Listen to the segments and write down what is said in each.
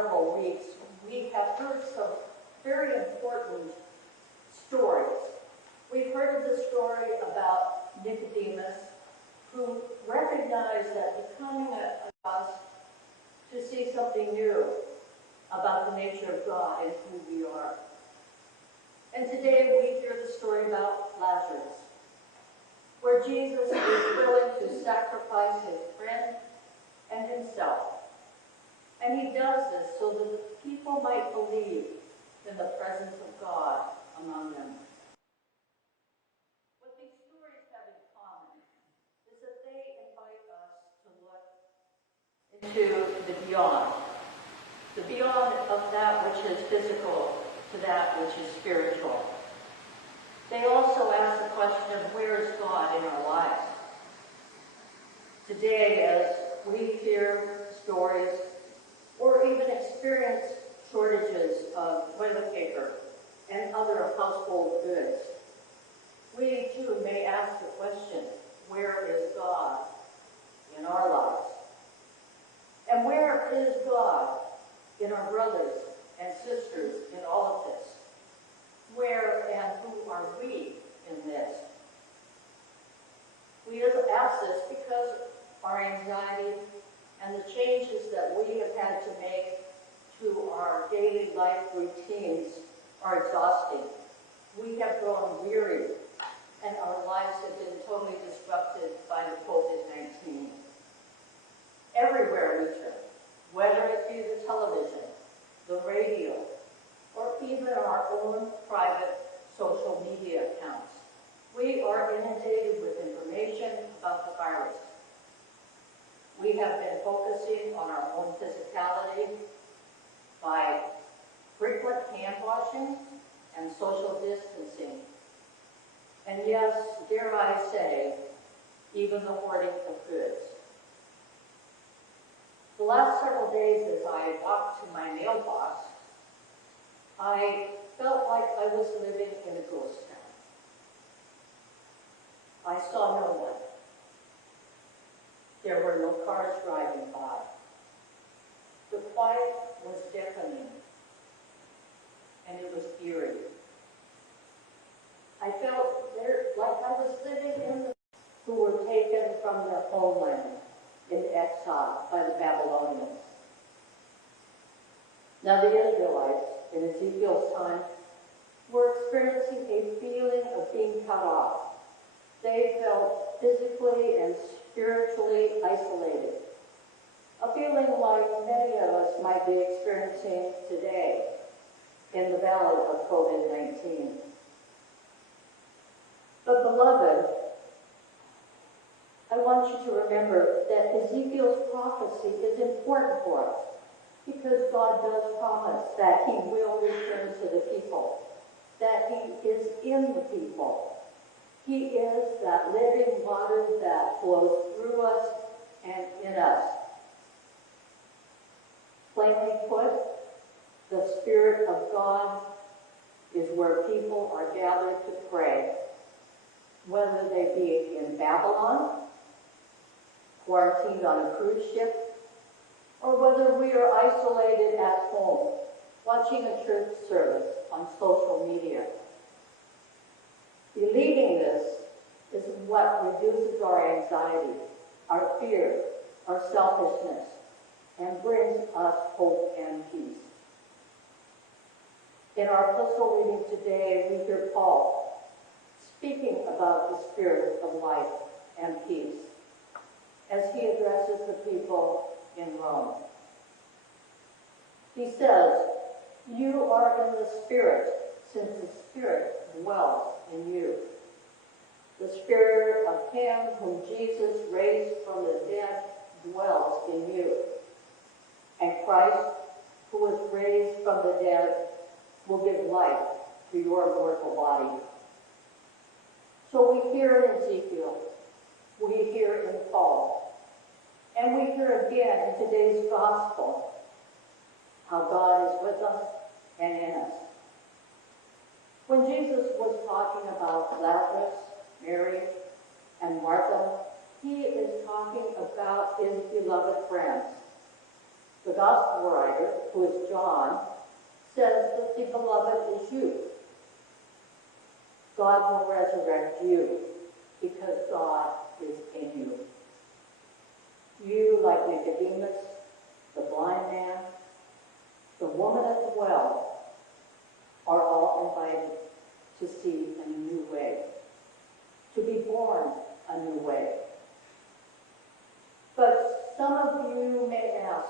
several weeks, we have heard some very important stories. We've heard of the story about Nicodemus, who recognized that the coming of us to see something new about the nature of God and who we are. And today we hear the story about Lazarus, where Jesus is willing to sacrifice his friend and himself. And he does this so that the people might believe in the presence of God among them. What these stories have in common is that they invite us to look into the beyond of that which is physical to that which is spiritual. They also ask the question of where is God in our lives? Today, as we hear stories or even experience shortages of toilet paper and other household goods, we too may ask the question, where is God in our lives? And where is God in our brothers and sisters in all of this? Where and who are we in this? We ask this because our anxiety and the changes that we have had to make to our daily life routines are exhausting. We have grown weary, and our lives have been totally disrupted by the COVID-19. Everywhere we turn, whether it be the television, the radio, or even our own private social media accounts, we are inundated with information about the virus. We have been focusing on our own physicality by frequent hand washing and social distancing. And yes, dare I say, even the hoarding of goods. The last several days as I walked to my mailbox, I felt like I was living in a ghost town. I saw no one. There were no cars driving by. The quiet was deafening, and it was eerie. I felt there like I was living in the who were taken from their homeland in exile by the Babylonians. Now the Israelites, in Ezekiel's time, were experiencing a feeling of being cut off. They felt physically and spiritually isolated, a feeling like many of us might be experiencing today in the valley of COVID-19. But beloved, I want you to remember that Ezekiel's prophecy is important for us because God does promise that he will return to the people, that he is in the people. He is that living water that flows through us and in us. Plainly put, the Spirit of God is where people are gathered to pray, whether they be in Babylon, quarantined on a cruise ship, or whether we are isolated at home, watching a church service on social media. Believing this is what reduces our anxiety, our fear, our selfishness, and brings us hope and peace. In our epistle reading today, we hear Paul speaking about the spirit of life and peace as he addresses the people in Rome. He says, "You are in the Spirit, since the Spirit dwells in you. The Spirit of him whom Jesus raised from the dead dwells in you. And Christ, who was raised from the dead, will give life to your mortal body." So we hear in Ezekiel, we hear in Paul, and we hear again in today's gospel how God is with us and in us. When Jesus was talking about Lazarus, Mary, and Martha, he is talking about his beloved friends. The gospel writer, who is John, says that the beloved is you. God will resurrect you because God is in you. You, like Nicodemus, the blind man, the woman at the well, are all invited to see in a new way, to be born a new way. But some of you may ask,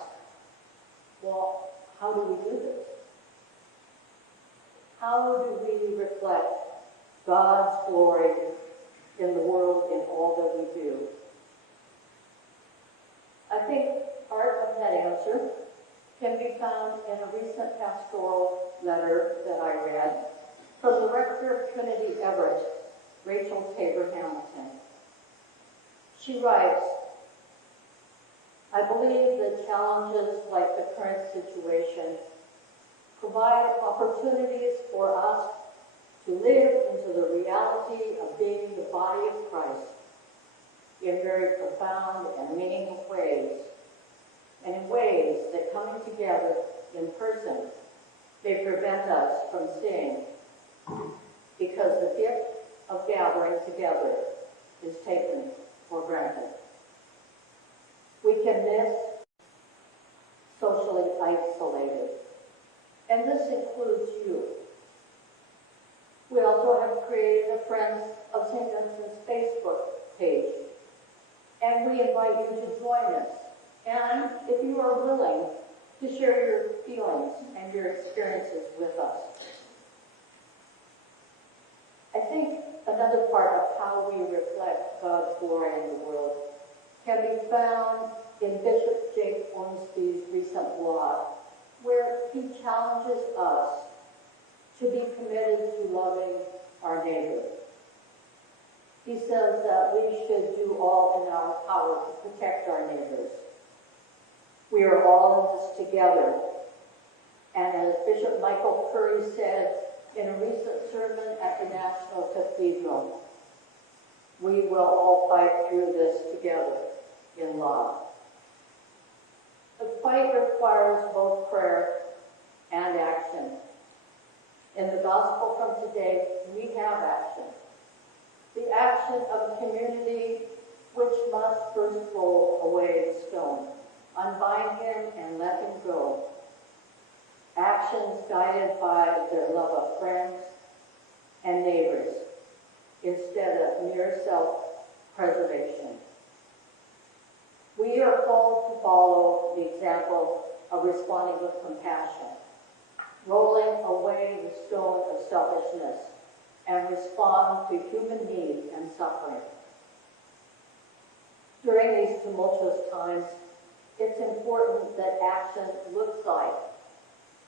well, how do we do this? How do we reflect God's glory in the world in all that we do? I think part of that answer can be found in a recent pastoral letter that I read from the rector of Trinity Everett, Rachel Tabor Hamilton. She writes, I believe that challenges like the current situation provide opportunities for us to live into the reality of being the body of Christ in very profound and meaningful ways, and in ways that coming together in person may prevent us from seeing, because the gift of gathering together is taken for granted. We can miss socially isolated, and this includes you. We also have created a Friends of St. Dunstan's Facebook page, and we invite you to join us. And if you are willing, to share your feelings and your experiences with us. I think another part of how we reflect God's glory in the world can be found in Bishop Jake Ormsby's recent blog, where he challenges us to be committed to loving our neighbor. He says that we should do all in our power to protect our neighbors. We are all in this together. And as Bishop Michael Curry said in a recent sermon at the National Cathedral, we will all fight through this together in love. The fight requires both prayer and action. In the gospel from today, we have action. The action of a community which must first roll away the stone, unbind him and let him go. Actions guided by their love of friends and neighbors instead of mere self-preservation. We are called to follow the example of responding with compassion, rolling away the stone of selfishness, and respond to human need and suffering. During these tumultuous times, it's important that action looks like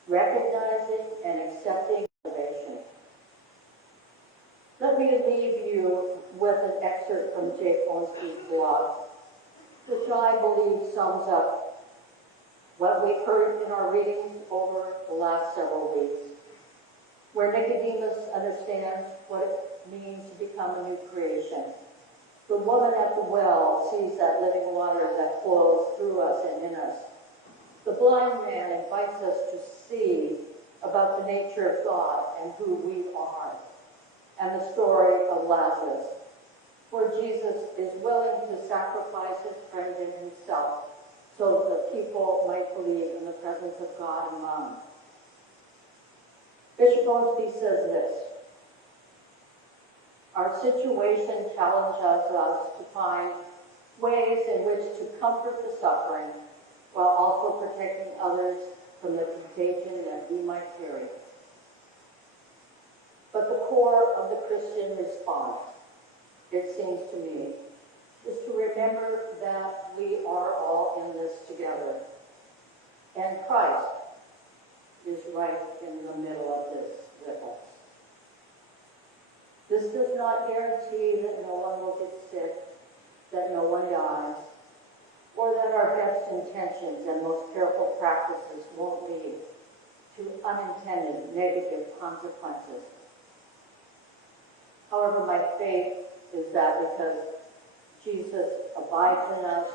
recognizing and accepting salvation. Let me leave you with an excerpt from Jake Ormsby's blog, which I believe sums up what we've heard in our readings over the last several weeks, where Nicodemus understands what it means to become a new creation. The woman at the well sees that living water that flows through us and in us. The blind man invites us to see about the nature of God and who we are. And the story of Lazarus, where Jesus is willing to sacrifice his friend and himself so that people might believe in the presence of God among. Bishop Ormsby says this: our situation challenges us to find ways in which to comfort the suffering while also protecting others from the contagion that we might carry. But the core of the Christian response, it seems to me, is to remember that we are all in this together. And Christ is right in the middle of this with us. This does not guarantee that no one will get sick, that no one dies, or that our best intentions and most careful practices won't lead to unintended negative consequences. However, my faith is that because Jesus abides in us